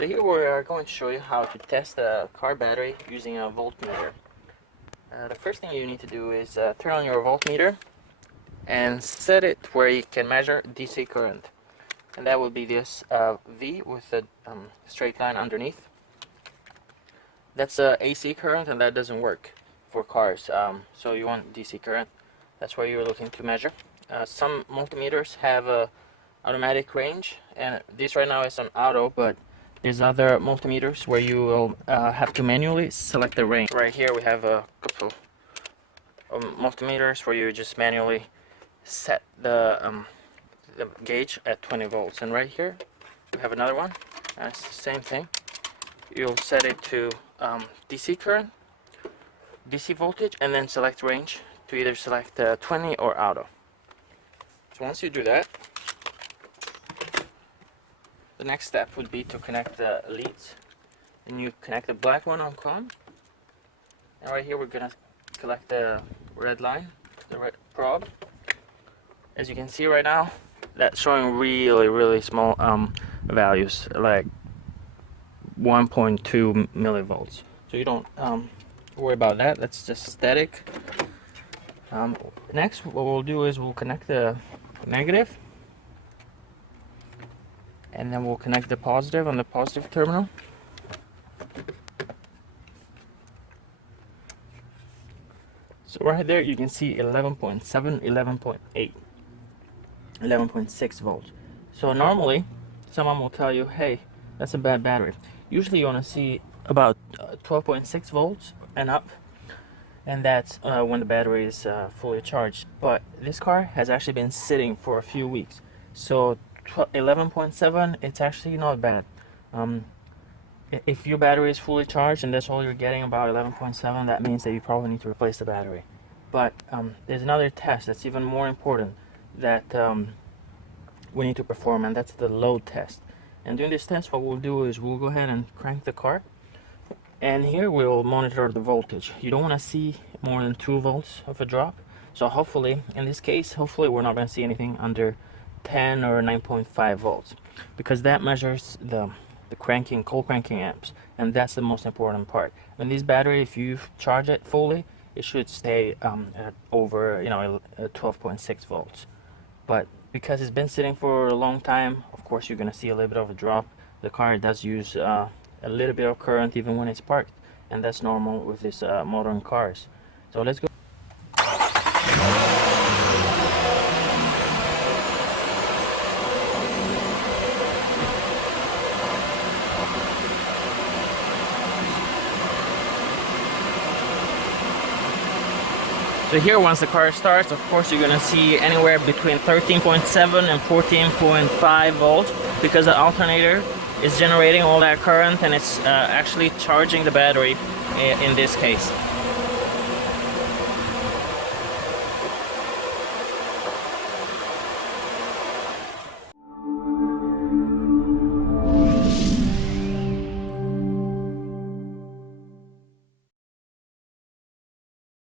So here we are going to show you how to test a car battery using a voltmeter. The first thing you need to do is turn on your voltmeter and set it where you can measure DC current. And that will be this V with a straight line underneath. That's AC current, and that doesn't work for cars. So you want DC current. That's where you're looking to measure. Some multimeters have a automatic range, and this right now is on auto, but there's other multimeters where you will have to manually select the range. Right here we have a couple of multimeters where you just manually set the gauge at 20 volts, and right here we have another one, and it's the same thing. You'll set it to DC current, DC voltage, and then select range to either select 20 or auto. So once you do that, the next step would be to connect the leads. And you connect the black one on COM, and right here we're gonna collect the red line, the red probe. As you can see right now, that's showing really small values, like 1.2 millivolts. So you don't worry about that. That's just static. Next, what we'll do is we'll connect the negative, and then we'll connect the positive on the positive terminal. So right there you can see 11.7, 11.8, 11.6 volts. So normally someone will tell you, hey, that's a bad battery. Usually you want to see about 12.6 volts and up, and that's when the battery is fully charged. But this car has actually been sitting for a few weeks, so 11.7, it's actually not bad. If your battery is fully charged and that's all you're getting, about 11.7, that means that you probably need to replace the battery. But there's another test that's even more important that we need to perform, and that's the load test. And during this test, what we'll do is we'll go ahead and crank the car, and here we'll monitor the voltage. You don't want to see more than 2 volts of a drop. So hopefully, in this case, hopefully we're not going to see anything under 10 or 9.5 volts, because that measures the cranking, cold cranking amps, and that's the most important part. And this battery, if you charge it fully, it should stay at over 12.6 volts. But because it's been sitting for a long time, of course you're going to see a little bit of a drop. The car does use a little bit of current even when it's parked, and that's normal with these modern cars. So let's go. So here, once the car starts, of course you're gonna see anywhere between 13.7 and 14.5 volts, because the alternator is generating all that current, and it's actually charging the battery in this case.